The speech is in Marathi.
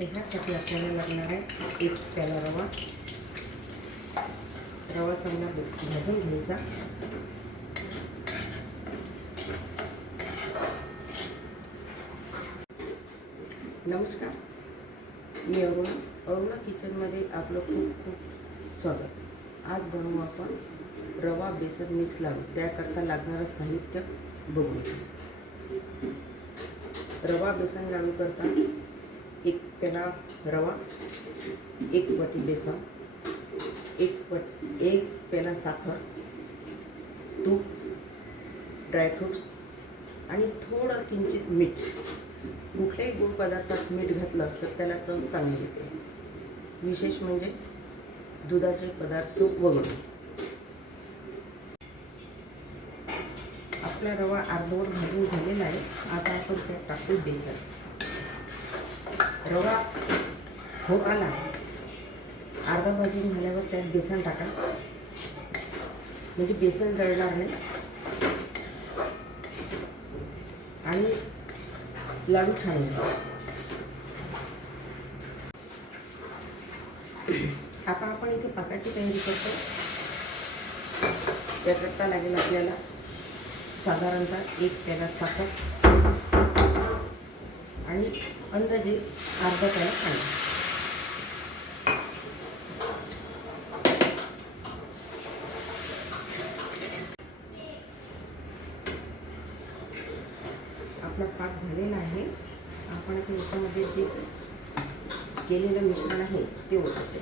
तर ह्यासाठी आपल्याला लागणार आहे 1 प्याला रवा. रवा चांगला भाजून घ्यायचा. नमस्कार, मी अरुणा किचनमध्ये आपलं खूप खूप स्वागत. आज बनवू आपण रवा बेसन मिक्स लाडू. त्याकरता लागणारं साहित्य बघू. रवा बेसन लाडू करता 1 पेला रवा, 1 वाटी बेसन, 1 पेला साखर, तूप, ड्रायफ्रूट्स आणि थोडं किंचित मीठ. कुठल्याही गोड पदार्थात मीठ घातलं तर त्याला चव चांगली येते. विशेष म्हणजे दुधाचे पदार्थ वगळून. आपला रवा अर्धवट भाजून झालेला आहे. आता आपण त्यात टाकू बेसन. रवा हो आला अर्धा भाजून झाल्यावर त्यात बेसन टाका, म्हणजे बेसन जळणार नाही आणि लाडू छान होईल. आता आपण इथे पाकाची तयारी करतो. त्याकरता लागेल आपल्याला साधारणतः 1 पेला साखर आणि अंदाजे अर्धा पेला पाणी. आपला पाक झालेला आहे. आपण आता याच्यामध्ये जे केलेलं मिश्रण आहे ते ओततो.